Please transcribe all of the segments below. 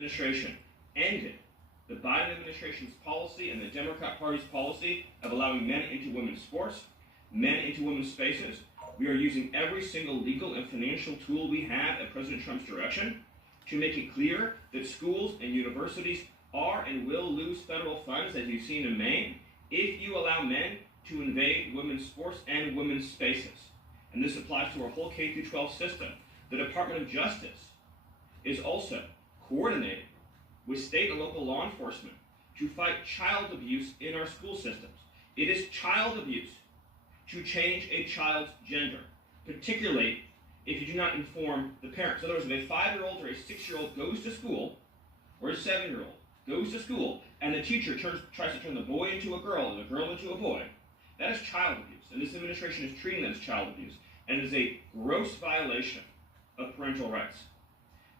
administration ended the Biden administration's policy and the Democrat Party's policy of allowing men into women's sports, men into women's spaces. We are using every single legal and financial tool we have at President Trump's direction to make it clear that schools and universities are and will lose federal funds, as you've seen in Maine, if you allow men to invade women's sports and women's spaces. And this applies to our whole K-12 system. The Department of Justice is also coordinating with state and local law enforcement to fight child abuse in our school systems. It is child abuse to change a child's gender, particularly if you do not inform the parents. In other words, if a 5-year-old or a 6-year-old goes to school, or a 7-year-old goes to school, and the teacher tries to turn the boy into a girl and the girl into a boy, that is child abuse. And this administration is treating that as child abuse, and it is a gross violation of parental rights.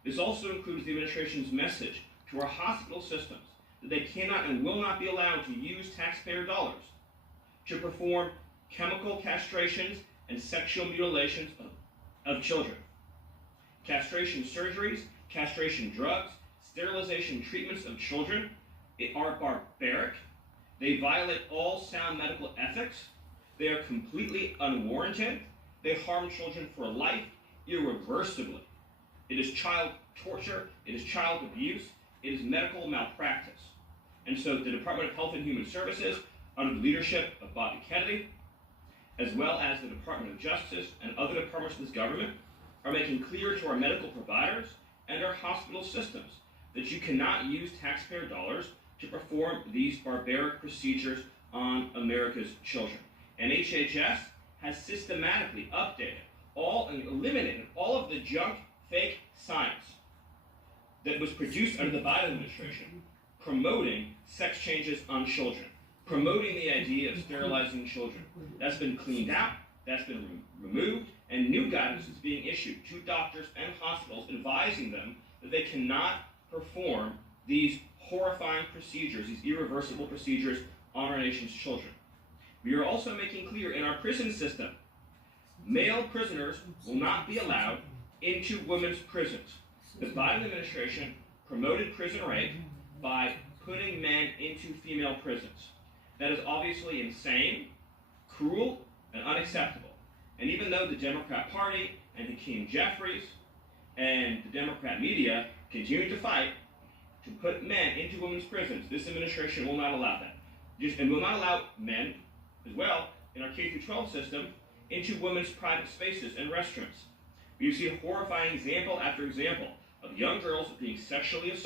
This also includes the administration's message to our hospital systems that they cannot and will not be allowed to use taxpayer dollars to perform chemical castrations and sexual mutilations of children. Castration surgeries, castration drugs, sterilization treatments of children are barbaric. They violate all sound medical ethics. They are completely unwarranted. They harm children for life irreversibly. It is child torture. It is child abuse. It is medical malpractice. And so the Department of Health and Human Services, under the leadership of Bobby Kennedy, as well as the Department of Justice and other departments of this government, are making clear to our medical providers and our hospital systems that you cannot use taxpayer dollars to perform these barbaric procedures on America's children. And HHS has systematically updated and eliminated all of the junk, fake science that was produced under the Biden administration, promoting sex changes on children, promoting the idea of sterilizing children. That's been cleaned out, that's been removed, and new guidance is being issued to doctors and hospitals advising them that they cannot perform these horrifying procedures, these irreversible procedures on our nation's children. We are also making clear in our prison system, male prisoners will not be allowed into women's prisons. The Biden administration promoted prison rape by putting men into female prisons. That is obviously insane, cruel, and unacceptable. And even though the Democrat Party and Hakeem Jeffries and the Democrat media continue to fight to put men into women's prisons, this administration will not allow that. And will not allow men, as well, in our K-12 system, into women's private spaces and restrooms. We've seen horrifying example after example of young girls being sexually assaulted